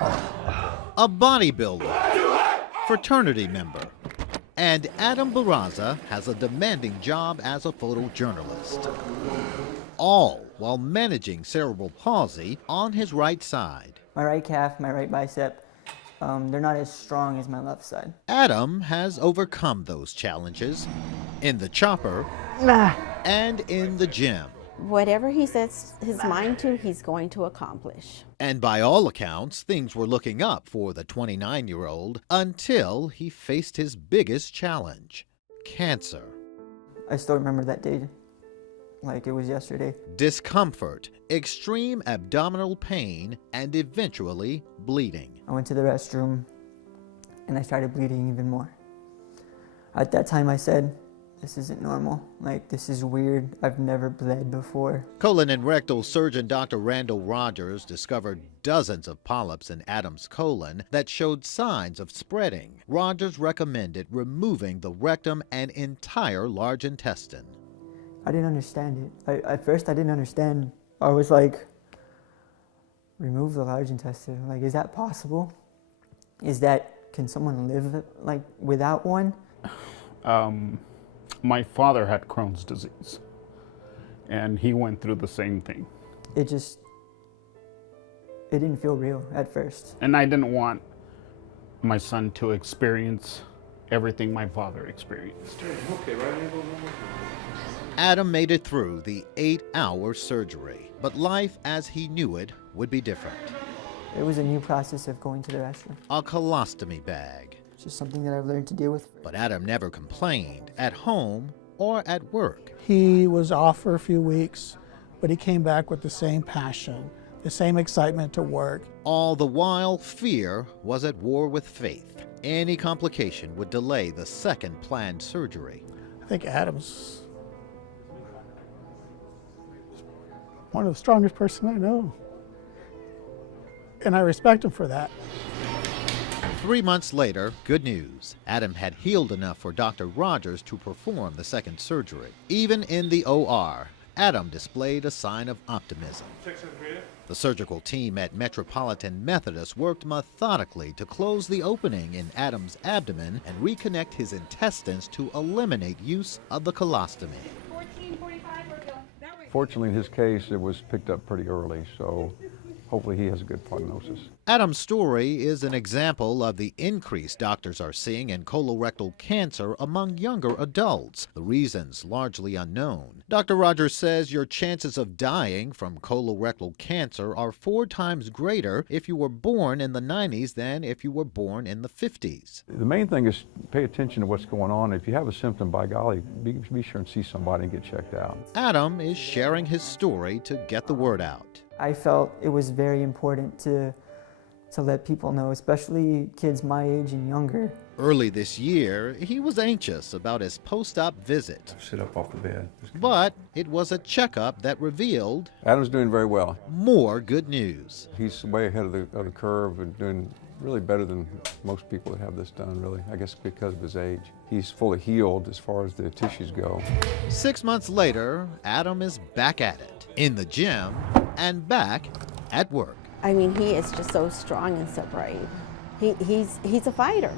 a bodybuilder, fraternity member, and Atom Barraza has a demanding job as a photojournalist. All while managing cerebral palsy on his right side. My right calf, my right bicep, they're not as strong as my left side. Atom has overcome those challenges in the chopper and in the gym. Whatever he sets his mind to, he's going to accomplish. And by all accounts, things were looking up for the 29-year-old until he faced his biggest challenge, cancer. I still remember that day like it was yesterday. Discomfort, extreme abdominal pain, and eventually bleeding. I went to the restroom and I started bleeding even more. At that time I said, this isn't normal. Like, this is weird. I've never bled before. Colon and rectal surgeon Dr. Randall Rogers discovered dozens of polyps in Atom's colon that showed signs of spreading. Rogers recommended removing the rectum and entire large intestine. I didn't understand it. At first I didn't understand. I was like, remove the large intestine. Like, is that possible? Can someone live like without one? My father had Crohn's disease, and he went through the same thing. It didn't feel real at first. And I didn't want my son to experience everything my father experienced. Atom made it through the 8-hour surgery, but life as he knew it would be different. It was a new process of going to the restroom. A colostomy bag. It's just something that I've learned to deal with. But Atom never complained, at home or at work. He was off for a few weeks, but he came back with the same passion, the same excitement to work. All the while, fear was at war with faith. Any complication would delay the second planned surgery. I think Atom's one of the strongest person I know. And I respect him for that. 3 months later, good news. Atom had healed enough for Dr. Rogers to perform the second surgery. Even in the OR, Atom displayed a sign of optimism. The surgical team at Metropolitan Methodist worked methodically to close the opening in Atom's abdomen and reconnect his intestines to eliminate use of the colostomy. Fortunately, in his case, it was picked up pretty early, so hopefully he has a good prognosis. Atom's story is an example of the increase doctors are seeing in colorectal cancer among younger adults, the reasons largely unknown. Dr. Rogers says your chances of dying from colorectal cancer are 4 times greater if you were born in the 90s than if you were born in the 50s. The main thing is pay attention to what's going on. If you have a symptom, by golly, be sure and see somebody and get checked out. Atom is sharing his story to get the word out. I felt it was very important to let people know, especially kids my age and younger. Early this year, he was anxious about his post-op visit. Sit up off the bed. But it was a checkup that revealed Adam's doing very well. more good news. He's way ahead of the curve and doing really better than most people that have this done, really, I guess because of his age. He's fully healed as far as the tissues go. 6 months later, Atom is back at it, in the gym and back at work. I mean, he is just so strong and so brave. He's a fighter.